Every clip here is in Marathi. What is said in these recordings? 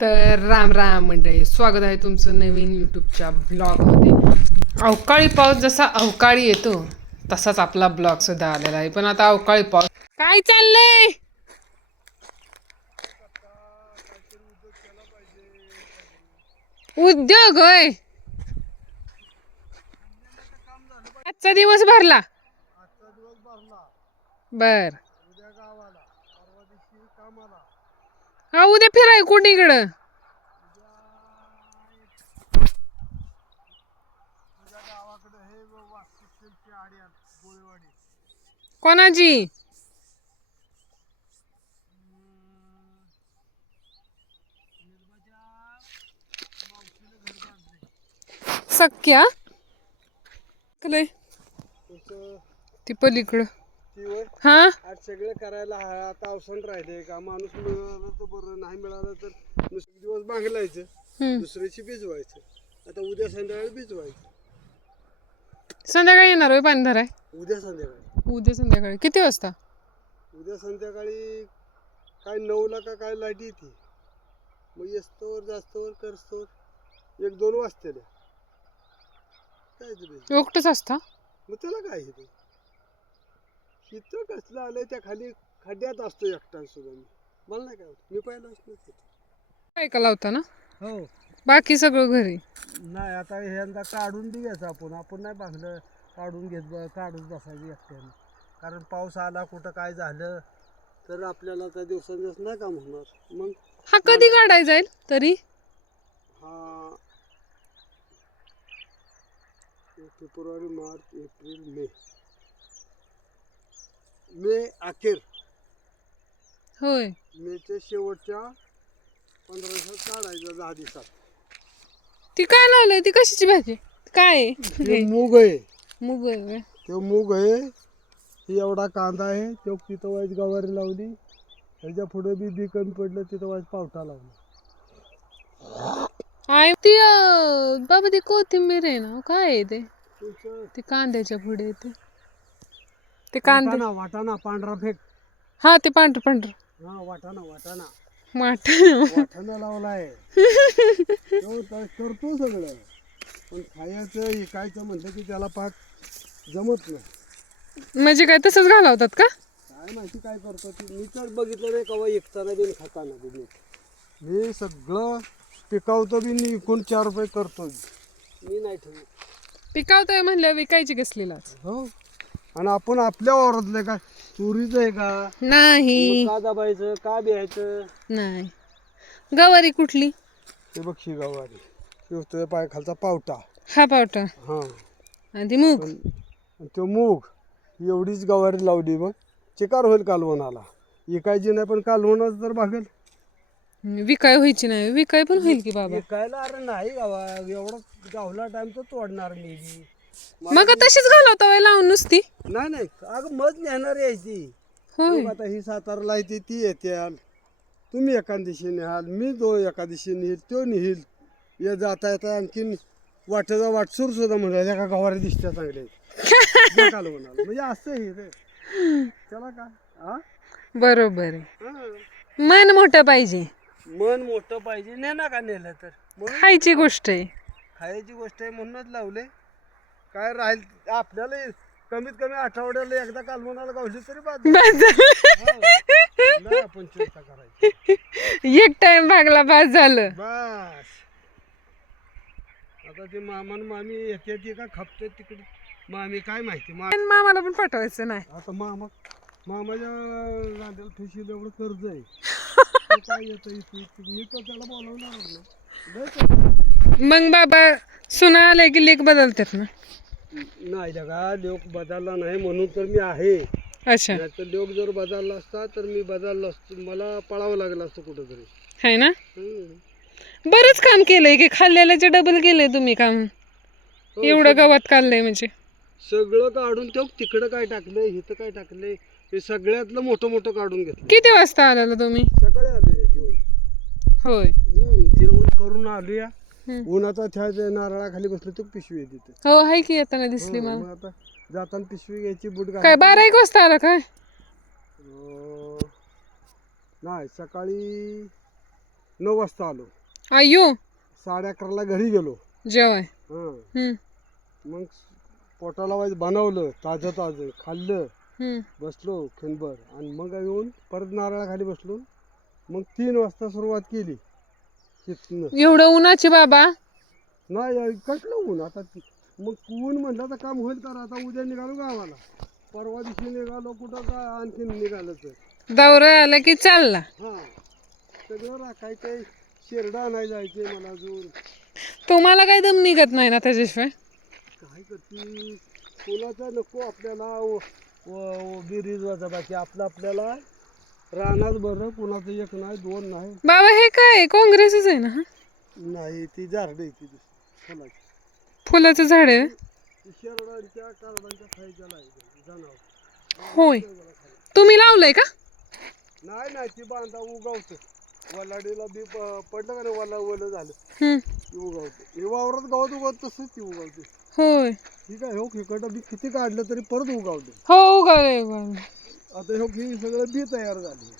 तर राम राम मंडळी, स्वागत आहे तुमचं नवीन यूट्यूबच्या ब्लॉगमध्ये. अवकाळी पाऊस जसा अवकाळी येतो तसाच आपला ब्लॉग सुद्धा आलेला आहे. पण आता अवकाळी पाऊस काय चाललंय? उद्योग होय. आजचा दिवस भरला. बर. हा, उद्या फिराय कुणीकडं? कोणाची? सख्या ती पलीकडं. हा, आज सगळं करायला आता अवसर राहिले का? माणूस मिळाला तर बरं, नाही मिळालं तर नुसते दिवस बांगलायचं, दुसऱ्याची भिजवायचं. आता उद्या संध्याकाळी भिजवायचं. संध्याकाळी येणार होय पाणी धराय? उद्या संध्याकाळी. उद्या संध्याकाळी किती वाजता? उद्या संध्याकाळी काय 9ला का काय लाईट येते. मग येस्तोवर जास्तवर करस्तोवर 1-2 वाजते. काय एकटंच असता? मग त्याला काय हे इथं कसलं आलंय, त्या खाली खड्ड्यात असतो एकटा सुद्धा. मला नाही काय होत, मी पहिला असतो. ऐका लावता ना? हो. बाकी सगळं घरी? नाही, आता ह्यांदा काढून द्यायचं. आपण नाही बांधलं, काढून बसायचं एकट्याने. कारण पाऊस आला, कुठं काय झालं तर आपल्याला त्या दिवसांदिवस नाही काम होणार. मग हा कधी काढाय जाईल तरी? हा फेब्रुवारी, मार्च, एप्रिल, मे अखेर. होय. मेच्या शेवटच्या 15 दिवसात काढायचं, 10 दिवसात. ती काय लावलंय? ती कशाची भाजी? काय आहे? ते मूग आहे. मूग आहे होय. तो मूग आहे. ही एवढा कांदा आहे. तो तिथं वाईज गवारी लावली. त्याच्या पुढे बी कमी पडलं, तिथं वाईज पावटा लावला. आय ती बाबा ती कोथिंबीर आहे ना, काय आहे ते? तुमचं ते कांद्याच्या पुढे ते कांदे. वाटाणा पांढरा फेक. हा, ते पांढर पांढर हा, वाटाणा माठ. वाटाणा लावलाय. तो करतो सगळं, पण खायचं इकायचं म्हणलं की त्याला पाक जमत नाही. म्हणजे काय तसंच घालवतात का? काय माहिती काय करतो ती. मी तर बघितलं नाही कवा एकताना बिन खाताना बी. मी सगळं पिकावतो बी, विकून 4 रुपये करतो. मी नाही ठेवत. पिकावतोय म्हणलं विकायची कसलीलाच. हो. आणि आपण आपल्या वावरातले काय चोरीच आहे का? नाही का दाबायचं, का बिहायचं? नाही. गवारी कुठली? ते बघ गवारी. तुझ्या पायाखालचा पावटा. हा पावटा. हा. आणि ती मूग. आणि तो मूग. एवढीच गवारी लावली, मग चिकार होईल कालवणाला. विकायची नाही, पण कालवणाच तर भागेल. विकाय व्हायची नाही, विकाय पण होईल की बाबा. विकायला अरे नाही गावा, एवढं गावला टाइम तर तोडणार मी बी. मग तशीच घालवता वय लावून नुसती? नाही अगं मज नेणार यायची. होय. आता ही सातारला येते, ती येते. तुम्ही एका दिवशी निहाल, मी एका दिवशी नेईल, तो नेईल. ये जाता येता आणखीन वाटेचा वाटसूर सुद्धा म्हणाले एका गवारी दिसत्या चांगले. म्हणजे असं हे रे. त्याला का हा बरोबर आहे. मन मोठं पाहिजे. मन मोठं पाहिजे. नेना का नेलं तर खायची गोष्ट आहे. खायची गोष्ट आहे म्हणूनच लावले. काय राहील आपल्याला कमीत कमी आठवड्याला एकदा कालवणाला गावली तरी बाद नाही. आपण चिंता करायची. एक टाइम भागला बास झालं. बस. आता ते मामा मामी येते का खपते तिकडे, मामी काय माहिती. मामाला पण पाठवायचं नाही. आता मामाच्या गांड्याला ठेशील एवढं कर्ज आहे. काय येतं मी तर त्याला बोलावणार नाही. मग बाबा सुना आले की लेख बदलतात ना? नाही जगा, लोक बदलला नाही म्हणून तर मी आहे. अच्छा. नाही तर लोक जर बदलला असता तर मी बदललो असतो. मला पळावं लागलं असतं कुठंतरी. आहे ना? बरंच काम केलंय की, खाल्लेल्याचे डबल केलंय तुम्ही काम. एवढं गवत काढलंय म्हणजे. सगळं काढून ठेव. तिकडं काय टाकलंय, इथं काय टाकलंय, हे सगळ्यातलं मोठं घेतलं. किती वाजता आलेला तुम्ही? सकाळी आले जेवण. होय. जेवण करून आलूया. उन्हाचा त्या नारळाखाली बसलो, तो पिशवी आहे तिथे. हो, हाय की येताना दिसली मला. मग आता जाताना पिशवी घ्यायची, बुट काय 12-1 वाजता आला काय? नाही, सकाळी 9 वाजता आलो. अय्यो 11:30ला घरी गेलो. जेवाय हां हम्म मग पोटाला वाईज बनवलं ताजं ताजं खाल्लं. हम्म बसलो खिनभर आणि मग येऊन परत नारळाखाली बसलो. मग 3 वाजता सुरुवात केली तिथनं. एवढं उन्हाचे बाबा. नाही कटलं ऊन आता मग ऊन म्हटलं तर काम होईल तर आता उद्या निघालो गावाला. परवा दिवशी निघालो कुठं का आणखीन निघालं तर दौरा आला की चालला. हां सगळं राखायचं. शेरडा आणायला जायचे मला अजून. तुम्हाला काही दम निघत नाही ना त्याच्याशिवाय. काय करते कोणाचा नको आपल्याला बिरीजवाचा बाकी आपल्याला रानात बरं. कोणाचं एक नाही 2 नाही. बाबा हे काय काँग्रेसच आहे ना हा? नाही ती झाड आहे ती फुलाची. फुलाचं झाड आहे. शेरडांच्या कारडांच्या खायच्या नाही जनावर. होय तुम्ही लावलंय का? नाही ती बांधा उगावतं. वलाडीला बी पडलं का नाही वलं झालं हम्म ती उगावते. हे वावरात गावात उगवत तसंच ती उगावते. होय ठीक आहे हो इकडं बी किती काढलं तरी परत उगावते. हो उगवलंय उगवलंय. आता हो ही सगळं बी तयार झाली.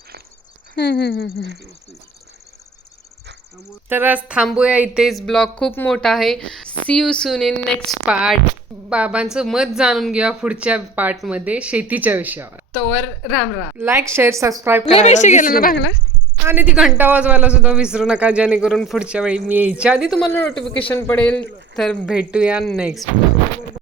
तर आज थांबूया इथेच. ब्लॉग खूप मोठा आहे. See you soon in next part. बाबांचं मत जाणून घ्या पुढच्या पार्ट मध्ये शेतीच्या विषयावर. तोवर Ram Ram. Like share subscribe करायला आणि ती घंटा वाजवायला सुद्धा विसरू नका जेणेकरून पुढच्या वेळी मी यायच्या आधी तुम्हाला नोटिफिकेशन पडेल. तर भेटूया नेक्स्ट.